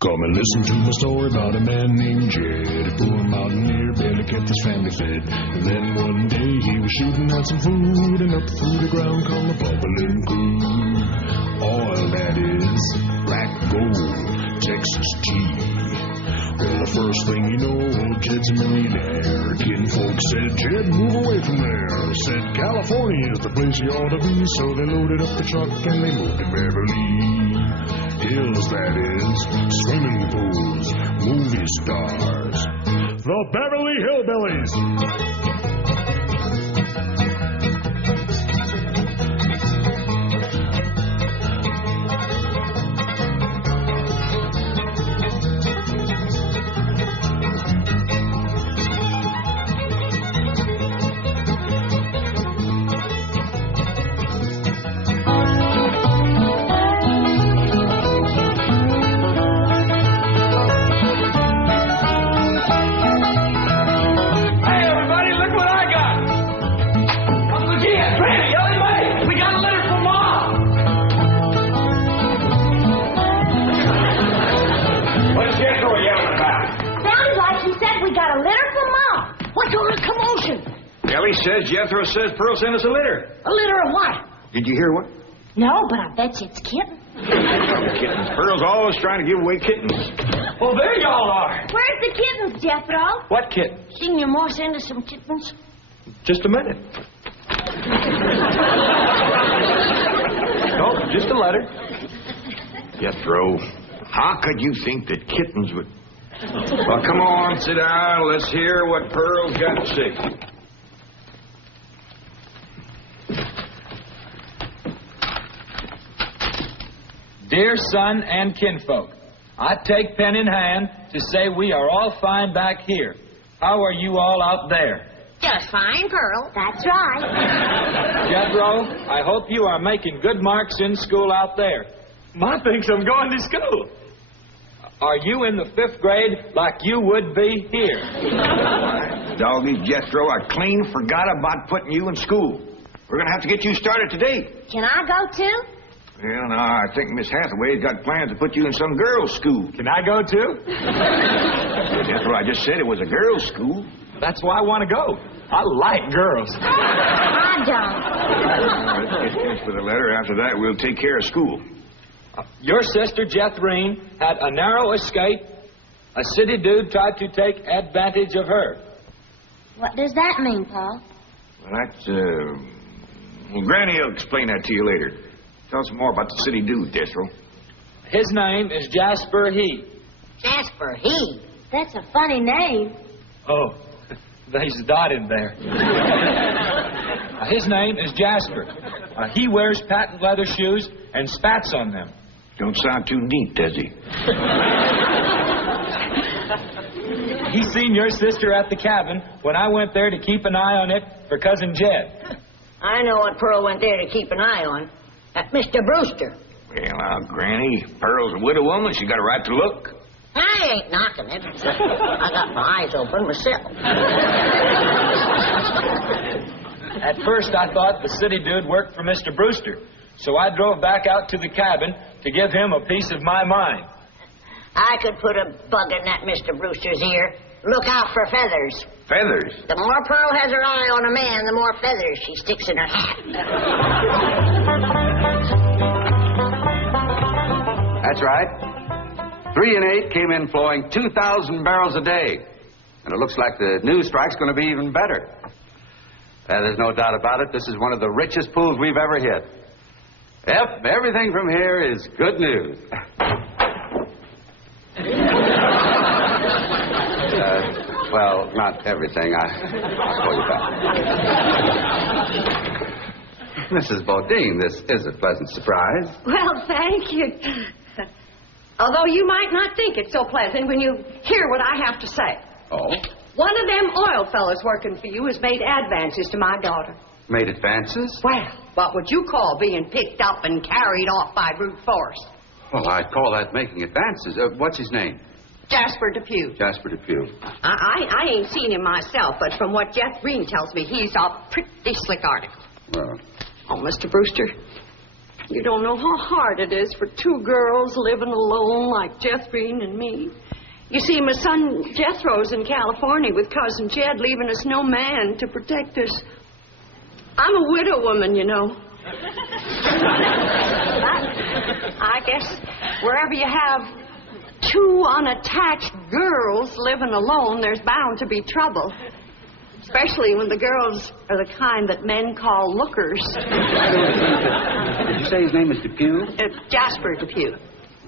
Come and listen to my story about a man named Jed. A poor mountaineer barely kept his family fed. And then one day he was shooting at some food, and up through the ground come a bubbling crude. Oil, that is, black gold, Texas tea. Well, the first thing you know, old Jed's a millionaire. Kinfolk said, Jed, move away from there. Said, California is the place you ought to be. So they loaded up the truck and they moved to Beverly Hills, that is, swimming pools, movie stars, the Beverly Hillbillies. Elly says, Jethro says Pearl sent us a litter. A litter of what? Did you hear what? No, but I bet you it's kittens. Kittens. Pearl's always trying to give away kittens. Well, there y'all are. Where's the kittens, Jethro? What kitten? Didn't your ma send us some kittens? Just a minute. No, just a letter. Jethro, how could you think that kittens would... Well, come on, sit down. Let's hear what Pearl's got to say. Dear son and kinfolk, I take pen in hand to say we are all fine back here. How are you all out there? Just fine, Pearl. That's right. Jethro, I hope you are making good marks in school out there. Ma thinks I'm going to school. Are you in the 5th grade like you would be here? Doggy, Jethro, I clean forgot about putting you in school. We're going to have to get you started today. Can I go too? Well, no, I think Miss Hathaway's got plans to put you in some girls' school. Can I go too? Jethro, I just said it was a girls' school. That's why I want to go. I like girls. I don't. Let's get finished with the letter. After that, we'll take care of school. Your sister, Jethrine, had a narrow escape. A city dude tried to take advantage of her. What does that mean, Paul? Well, that's, well, Granny will explain that to you later. Tell us more about the city dude, Jethro. His name is Jasper He. Jasper He? That's a funny name. Oh, there's a dot in there. His name is Jasper. He wears patent leather shoes and spats on them. Don't sound too neat, does he? He seen your sister at the cabin when I went there to keep an eye on it for Cousin Jed. I know what Pearl went there to keep an eye on. At Mr. Brewster. Well, Granny, Pearl's a widow woman. She got a right to look. I ain't knocking it. I got my eyes open myself. At first, I thought the city dude worked for Mr. Brewster, so I drove back out to the cabin to give him a piece of my mind. I could put a bug in that Mr. Brewster's ear. Look out for feathers. Feathers? The more Pearl has her eye on a man, the more feathers she sticks in her hat. That's right. 3 and 8 came in flowing 2,000 barrels a day. And it looks like the new strike's going to be even better. There's no doubt about it. This is one of the richest pools we've ever hit. Yep, everything from here is good news. Well, not everything. I'll call you back. Mrs. Bodine, this is a pleasant surprise. Well, thank you. Although you might not think it's so pleasant when you hear what I have to say. Oh? One of them oil fellas working for you has made advances to my daughter. Made advances? Well, what would you call being picked up and carried off by brute force? Well, I'd call that making advances. What's his name? Jasper Depew. Jasper Depew. I ain't seen him myself, but from what Jethro tells me, he's a pretty slick article. Well. Oh, Mr. Brewster, You don't know how hard it is for two girls living alone like Jethrine and me. You see, my son Jethro's in California with Cousin Jed, leaving us no man to protect us. I'm a widow woman, you know. I guess wherever you have two unattached girls living alone, there's bound to be trouble. Especially when the girls are the kind that men call lookers. Did you say his name is Depew? Jasper Depew.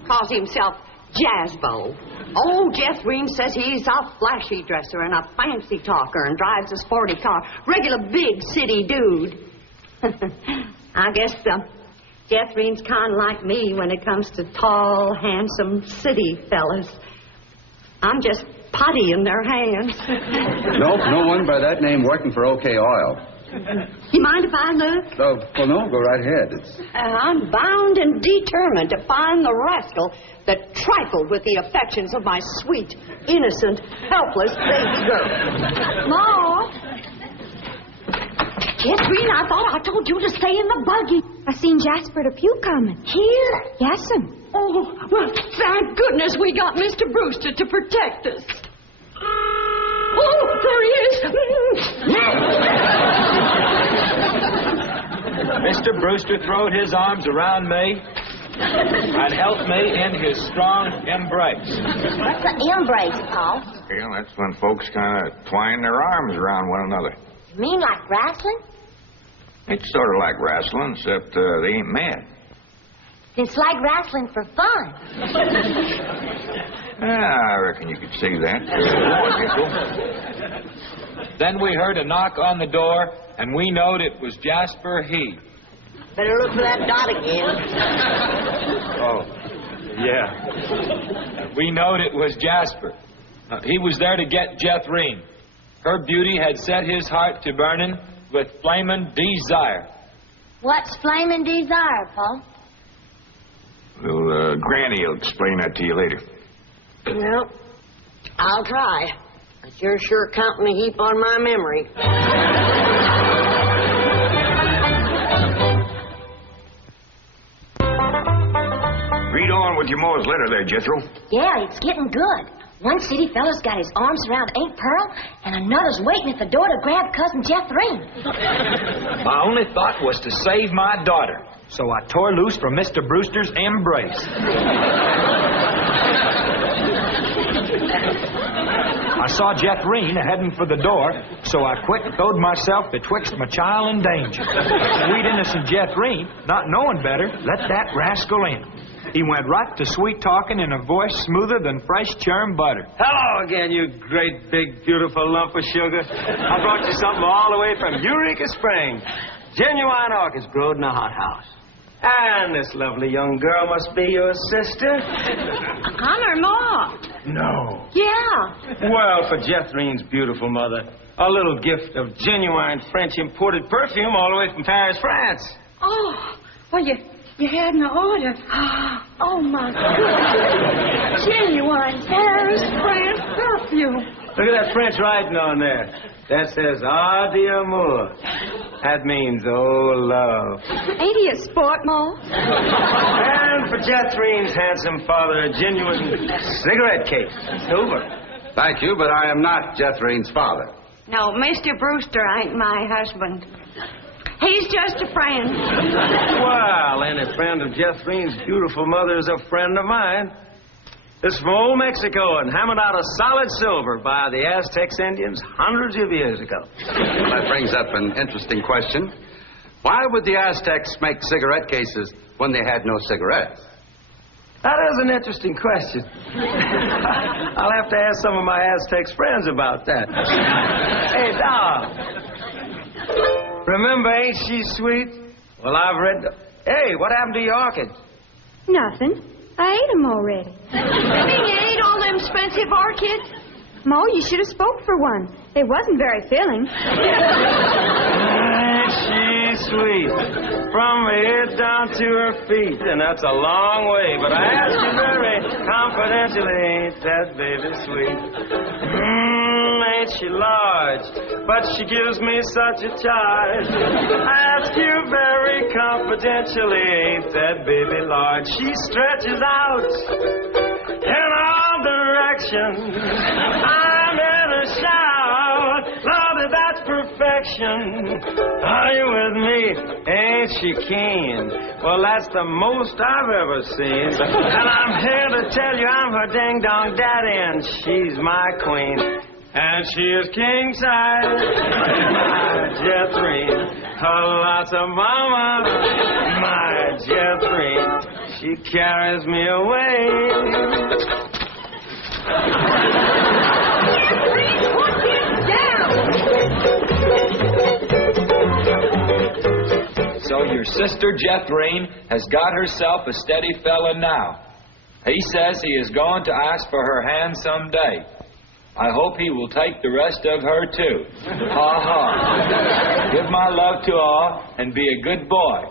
Calls himself Jazzbo. Oh, Jethrine says he's a flashy dresser and a fancy talker and drives a sporty car. Regular big city dude. I guess Jethrine's kind of like me when it comes to tall, handsome city fellas. I'm just putty in their hands. Nope, no one by that name working for OK Oil. You mind if I look? Well, no, go right ahead. I'm bound and determined to find the rascal that trifled with the affections of my sweet, innocent, helpless baby girl. Ma! Jethrine, I thought I told you to stay in the buggy. I seen Jasper Depew coming. Here? Yes'm. Oh, well, thank goodness we got Mr. Brewster to protect us. Oh, there he is. Mr. Brewster throwed his arms around me and helped me in his strong embrace. What's an embrace, Paul? Well, that's when folks kind of twine their arms around one another. You mean like wrestling? It's sort of like wrestling, except they ain't mad. It's like wrestling for fun. I reckon you could see that. Then we heard a knock on the door, and we knowed it was Jasper He. Better look for that dot again. Oh, yeah. We knowed it was Jasper. He was there to get Jethrine. Her beauty had set his heart to burning with flaming desire. What's flaming desire, Paul? Well, Granny will explain that to you later. Well, I'll try. But you're sure counting a heap on my memory. Read on with your Mo's letter there, Jethro. Yeah, it's getting good. One city fella's got his arms around Aunt Pearl, and another's waiting at the door to grab Cousin Jethrine. My only thought was to save my daughter, so I tore loose from Mr. Brewster's embrace. I saw Jethrine heading for the door, so I quick throwed myself betwixt my child and danger. Sweet innocent Jethrine, not knowing better, let that rascal in. He went right to sweet-talking in a voice smoother than fresh churned butter. Hello again, you great, big, beautiful lump of sugar. I brought you something all the way from Eureka Springs. Genuine orchids growed in a hothouse. And this lovely young girl must be your sister. I'm her ma. No. Yeah. Well, for Jethrine's beautiful mother, a little gift of genuine French imported perfume all the way from Paris, France. Oh, well, you had an order. Oh, my goodness. Genuine Paris, France perfume. Look at that French writing on there. That says, "Ah, d'amour." That means, oh, love. Ain't he a sport, Ma? And for Jethrine's handsome father, a genuine cigarette case, silver. Thank you, but I am not Jethrine's father. No, Mr. Brewster ain't my husband. He's just a friend. Well, any friend of Jethrine's beautiful mother is a friend of mine. This is from old Mexico and hammered out of solid silver by the Aztec Indians hundreds of years ago. That brings up an interesting question. Why would the Aztecs make cigarette cases when they had no cigarettes? That is an interesting question. I'll have to ask some of my Aztecs friends about that. Hey, Doc. Remember Ain't She Sweet? Well, I've read Hey, what happened to your orchids? Nothing. I ate them already. You mean you ate all them expensive orchids? Ma, you should have spoke for one. It wasn't very filling. Ain't she sweet? From her head down to her feet. And that's a long way. But I ask you very confidentially, ain't that baby sweet? ain't she large? But she gives me such a charge. I ask you very confidentially, ain't that baby large? She stretches out in all directions. I'm in a shout. Lordy, that's perfection. Are you with me? Ain't she keen? Well, that's the most I've ever seen. And I'm here to tell you I'm her ding-dong daddy, and she's my queen. And she is king-size, my Jethrine. Lots of mama, my Jethrine. She carries me away. So your sister Jethrine has got herself a steady fella now. He says he is going to ask for her hand someday. I hope he will take the rest of her, too. Ha ha. Give my love to all and be a good boy.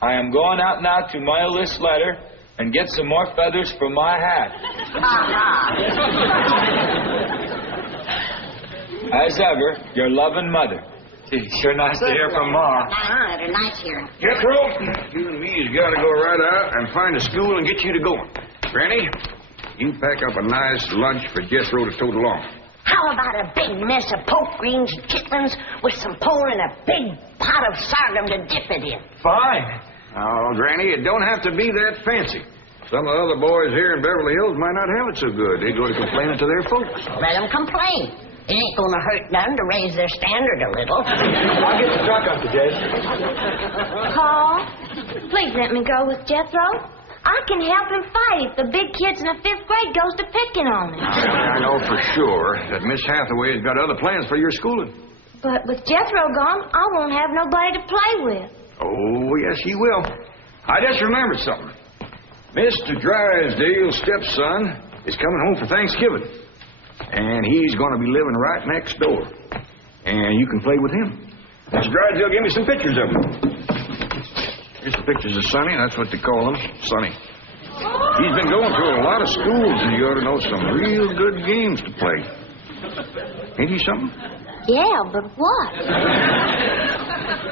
I am going out now to mail this letter and get some more feathers for my hat. As ever, your loving mother. Sure nice to hear from Ma. They're nice here. Jethro, you and me's got to go right out and find a school and get you to going. Granny, you pack up a nice lunch for Jethro to tote along. How about a big mess of poke greens and chitlins with some pole and a big pot of sorghum to dip it in? Fine. Oh, Granny, it don't have to be that fancy. Some of the other boys here in Beverly Hills might not have it so good. They go to complaining to their folks. Let them complain. It ain't gonna hurt none to raise their standard a little. I'll get the truck, Uncle Jay. Paul, please let me go with Jethro. I can help him fight if the big kids in the 5th grade goes to picking on him. I know for sure that Miss Hathaway has got other plans for your schooling. But with Jethro gone, I won't have nobody to play with. Oh, yes, you will. I just remembered something. Mr. Drysdale's stepson is coming home for Thanksgiving. And he's going to be living right next door. And you can play with him. Mr. Drysdale gave me some pictures of him. Here's some pictures of Sonny. That's what they call him, Sonny. He's been going through a lot of schools, and you ought to know some real good games to play. Ain't he something? Yeah, but what?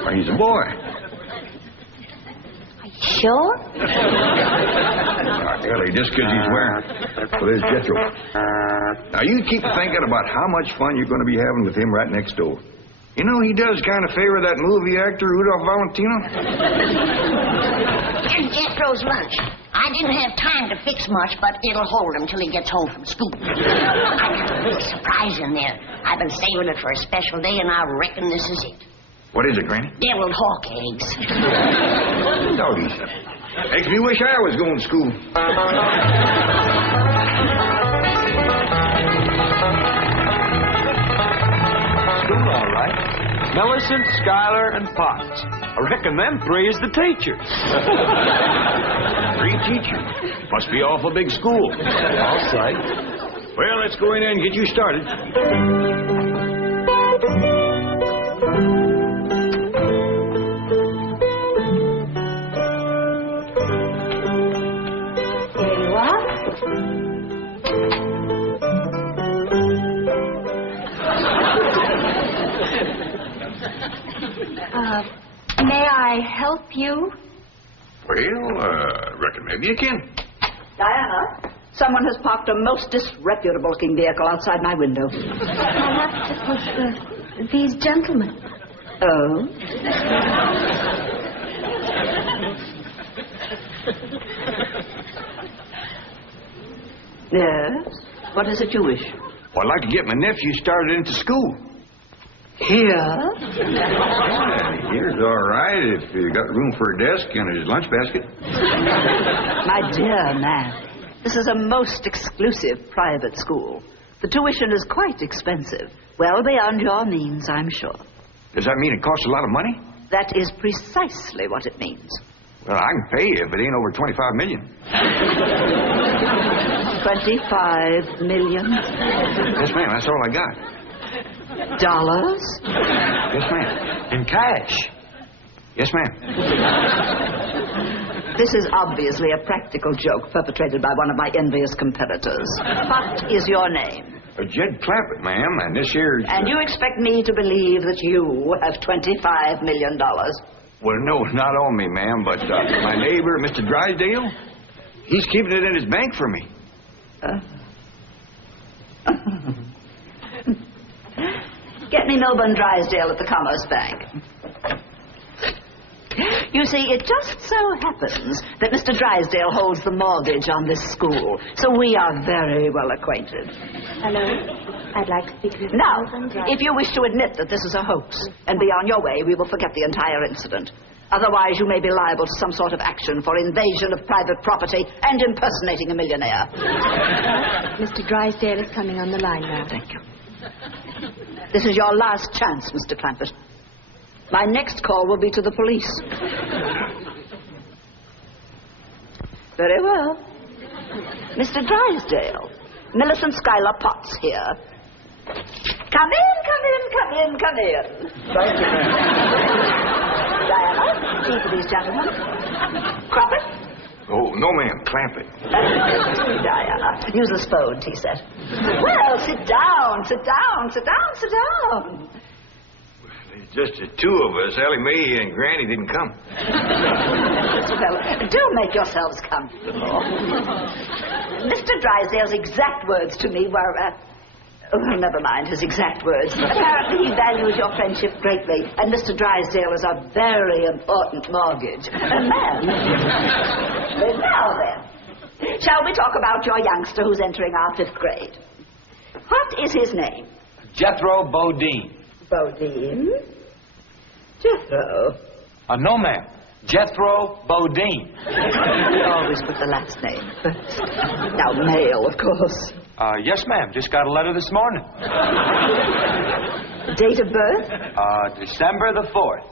Well, he's a boy. Are you sure? Elly, just because he's wearing. Well, there's Jethro. Now, you keep thinking about how much fun you're going to be having with him right next door. You know, he does kind of favor that movie actor, Rudolph Valentino. Here's Jethro's lunch. I didn't have time to fix much, but it'll hold him till he gets home from school. I got a little surprise in there. I've been saving it for a special day, and I reckon this is it. What is it, Granny? Deviled hawk eggs. Doggies. Makes me wish I was going to school. School, all right. Millicent, Schuyler, and Potts. I reckon them 3 is the teachers. 3 teachers. Must be awful big school. All right. Well, let's go in there and get you started. May I help you? Well, reckon maybe you can. Diana, someone has parked a most disreputable-looking vehicle outside my window. Perhaps it was these gentlemen. Oh? Yes? What is it you wish? Well, I'd like to get my nephew started into school. Here? Here's all right if you got room for a desk and his lunch basket. My dear man, this is a most exclusive private school. The tuition is quite expensive. Well beyond your means, I'm sure. Does that mean it costs a lot of money? That is precisely what it means. Well, I can pay you if it ain't over $25 million. 25 million? Yes, ma'am. That's all I got. Dollars? Yes, ma'am. In cash. Yes, ma'am. This is obviously a practical joke perpetrated by one of my envious competitors. What is your name? Jed Clampett, ma'am, and this here... And you expect me to believe that you have $25 million? Well, no, not on me, ma'am, but my neighbor, Mr. Drysdale, he's keeping it in his bank for me. Get me Milburn Drysdale at the Commerce Bank. You see, it just so happens that Mr. Drysdale holds the mortgage on this school, so we are very well acquainted. Hello? I'd like to speak with you. Now, if you wish to admit that this is a hoax and be on your way, we will forget the entire incident. Otherwise, you may be liable to some sort of action for invasion of private property and impersonating a millionaire. Mr. Drysdale is coming on the line now. Thank you. This is your last chance, Mr. Clampett. My next call will be to the police. Very well. Mr. Drysdale, Millicent Schuyler Potts here. Come in, come in, come in, come in. Thank you, ma'am. Diana, tea for these gentlemen. Croppett? Oh, no, ma'am, Clampett. Diana, use the phone tea set. Well, sit down, sit down, sit down, sit down. Just the two of us. Ellie Mae and Granny didn't come. Well, do make yourselves comfortable. Mr. Drysdale's exact words to me were, never mind his exact words. Apparently he values your friendship greatly, and Mr. Drysdale is a very important mortgage. Ma'am. Now then, shall we talk about your youngster who's entering our 5th grade? What is his name? Jethro Bodine. Bodine? Jethro? No, ma'am. Jethro Bodine. We always put the last name first. Now, male, of course. Yes, ma'am. Just got a letter this morning. Date of birth? December the 4th.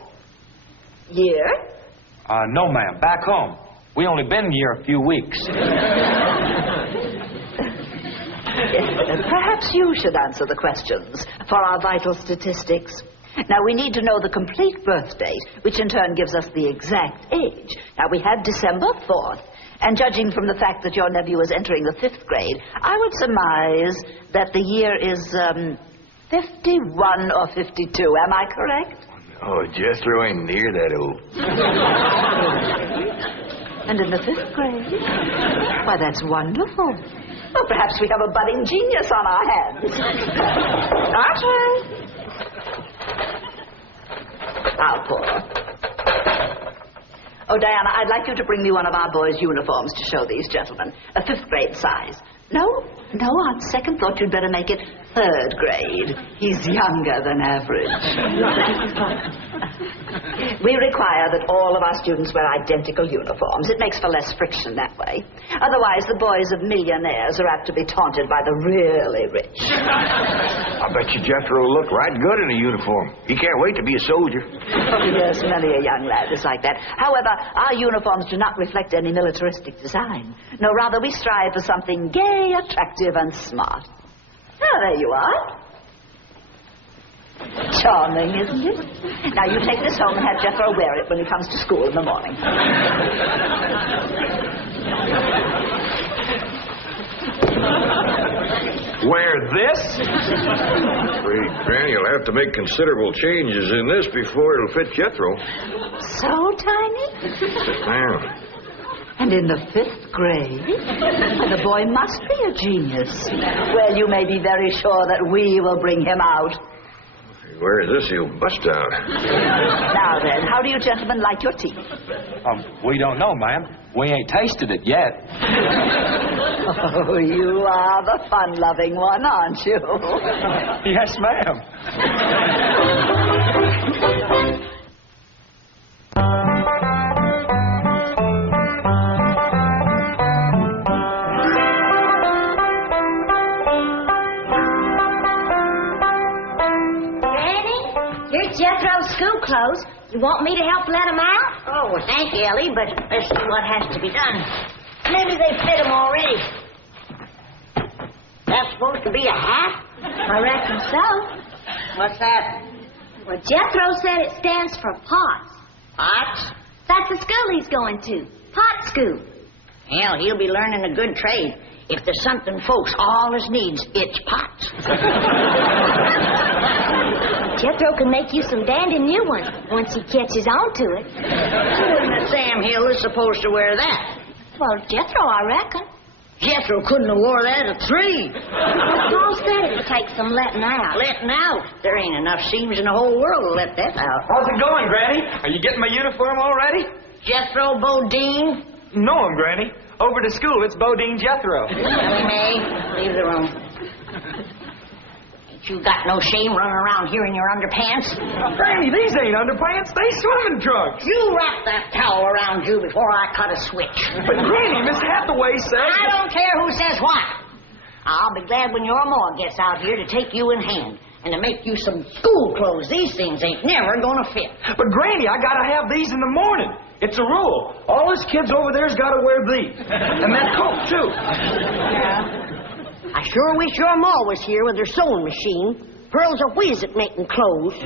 Year? No, ma'am. Back home. We only been here a few weeks. Perhaps you should answer the questions for our vital statistics. Now, we need to know the complete birth date, which in turn gives us the exact age. Now, we have December 4th, and judging from the fact that your nephew is entering the 5th grade, I would surmise that the year is 51 or 52. Am I correct? Oh, Jethro ain't near that old. And in the 5th grade? Why, that's wonderful. Well, perhaps we have a budding genius on our hands. Archie! I'll pour. Oh, Diana, I'd like you to bring me one of our boys' uniforms to show these gentlemen. A 5th grade size. No, on second thought you'd better make it 3rd grade. He's younger than average. We require that all of our students wear identical uniforms. It makes for less friction that way. Otherwise, the boys of millionaires are apt to be taunted by the really rich. I bet you Jethro will look right good in a uniform. He can't wait to be a soldier. Oh, yes, many a young lad is like that. However, our uniforms do not reflect any militaristic design. No, rather, we strive for something gay, attractive, and smart. Oh, there you are. Charming, isn't it? Now, you take this home and have Jethro wear it when he comes to school in the morning. Wear this? Afraid Granny will have to make considerable changes in this before it'll fit Jethro. So tiny? Ma'am. And in the 5th grade? Well, the boy must be a genius. Well, you may be very sure that we will bring him out. Where is this? He'll bust out. Now then, how do you gentlemen like your tea? We don't know, ma'am. We ain't tasted it yet. Oh, you are the fun-loving one, aren't you? Yes, ma'am. Jethro's school clothes. You want me to help let him out? Oh, well, thank you, Ellie, but let's see what has to be done. Maybe they fit him already. That's supposed to be a hat? I reckon so. What's that? Well, Jethro said it stands for POTS. Pots? That's the school he's going to. Pot scoop. Hell, he'll be learning a good trade. If there's something folks always needs, it's pots. Jethro can make you some dandy new ones once he catches on to it. And Sam Hill is supposed to wear that. Well, Jethro, I reckon. Jethro couldn't have wore that at 3. Paul said it'd take some letting out. Letting out? There ain't enough seams in the whole world to let that out. How's it going, Granny? Are you getting my uniform already? Jethro Bodine? No, Granny. Over to school, it's Bodine Jethro. Ellie Mae, leave the room. Ain't you got no shame running around here in your underpants? Granny, these ain't underpants. They swimming trunks. You wrap that towel around you before I cut a switch. But, Granny, Miss Hathaway says... I don't care who says what. I'll be glad when your ma gets out here to take you in hand and to make you some school clothes. These things ain't never gonna fit. But, Granny, I gotta have these in the morning. It's a rule. All us kids over there's gotta wear these. And that coat, too. Yeah. I sure wish your ma was here with her sewing machine. Pearls are whiz at making clothes.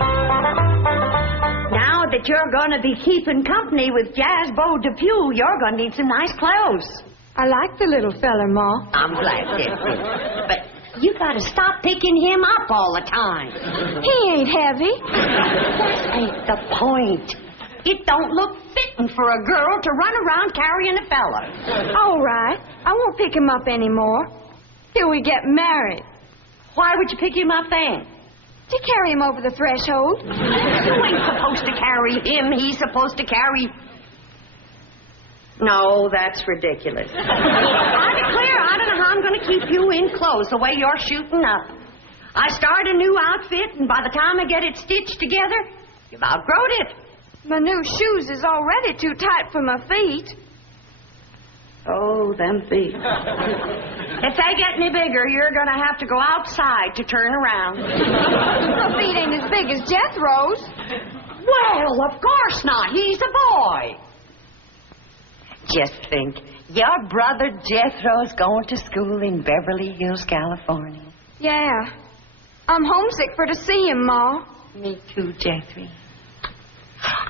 Now that you're going to be keeping company with Jazz Bo Depew, you're going to need some nice clothes. I like the little fella, Ma. I'm glad, Jeffrey. But you gotta stop picking him up all the time. He ain't heavy. That ain't the point. It don't look fitting for a girl to run around carrying a fella. All right. I won't pick him up anymore. Till we get married. Why would you pick him up then? To carry him over the threshold. You ain't supposed to carry him. He's supposed to carry... No, that's ridiculous. I declare, I don't know how I'm going to keep you in clothes the way you're shooting up. I start a new outfit, and by the time I get it stitched together, you've outgrown it. My new shoes is already too tight for my feet. Oh, them feet. If they get any bigger, you're going to have to go outside to turn around. My feet ain't as big as Jethro's. Well, of course not. He's a boy. Just think, your brother Jethro's going to school in Beverly Hills, California. Yeah. I'm homesick for to see him, Ma. Me too, Jethro.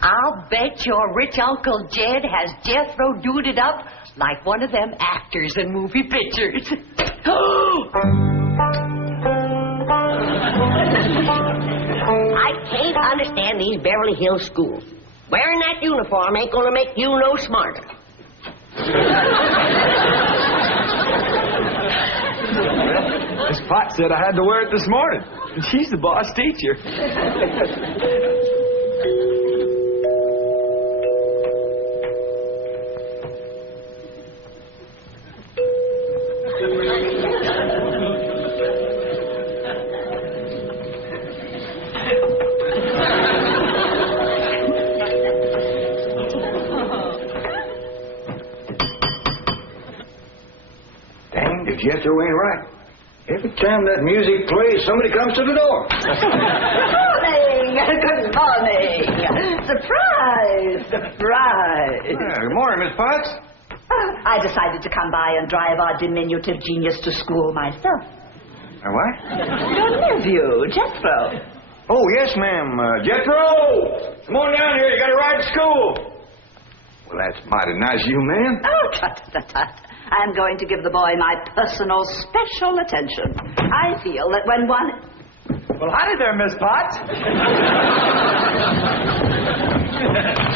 I'll bet your rich Uncle Jed has Jethro duded up like one of them actors in movie pictures. I can't understand these Beverly Hills schools. Wearing that uniform ain't gonna make you no smarter. Miss Pot said I had to wear it this morning. And she's the boss teacher. Jethro ain't right. Every time that music plays, somebody comes to the door. Good morning. Good morning. Surprise. Surprise. Good morning, Miss Potts. I decided to come by and drive our diminutive genius to school myself. What? Your nephew, Jethro. Oh, yes, ma'am. Jethro! Come on down here. You got to ride to school. Well, that's mighty nice of you, ma'am. Oh, tut. I'm going to give the boy my personal special attention. I feel that when one... Well, howdy there, Miss Potts.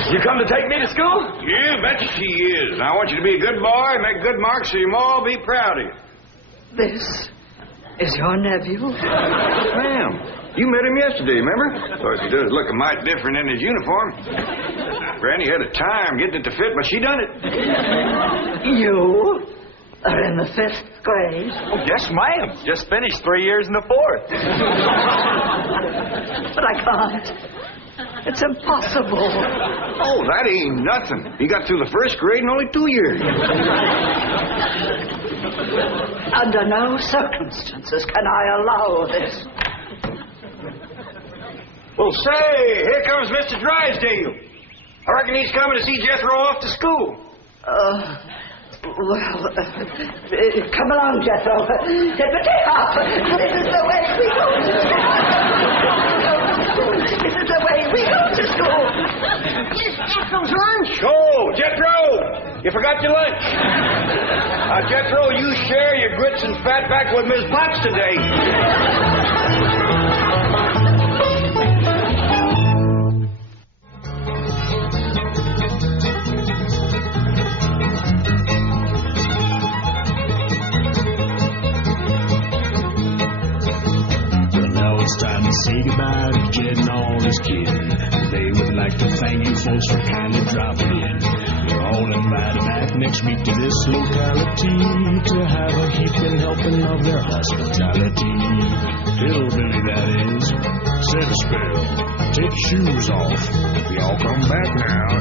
You come to take me to school? You betcha she is. I want you to be a good boy, make good marks so your ma will be proud of you. This is your nephew? Ma'am. You met him yesterday, remember? Of course, he does look a mite different in his uniform. Granny had a time getting it to fit, but she done it. You are in the 5th grade? Oh, yes, ma'am. Just finished 3 years in the 4th. But I can't. It's impossible. Oh, that ain't nothing. He got through the 1st grade in only 2 years. Under no circumstances can I allow this. Well, say, here comes Mr. Drysdale. I reckon he's coming to see Jethro off to school. Come along, Jethro. Get the day off. This is the way we go to school. This is the way we go to school. Is Jethro's lunch? Sure Oh, Jethro! You forgot your lunch. Jethro, you share your grits and fat back with Miss Potts today. It's time to say goodbye to Jed and all his kin. They would like to thank you folks for kindly dropping in. You're all invited back next week to this locality to have a heaping helping of their hospitality. Hillbilly, that is. Set a spell. Take your shoes off. Y'all come back now.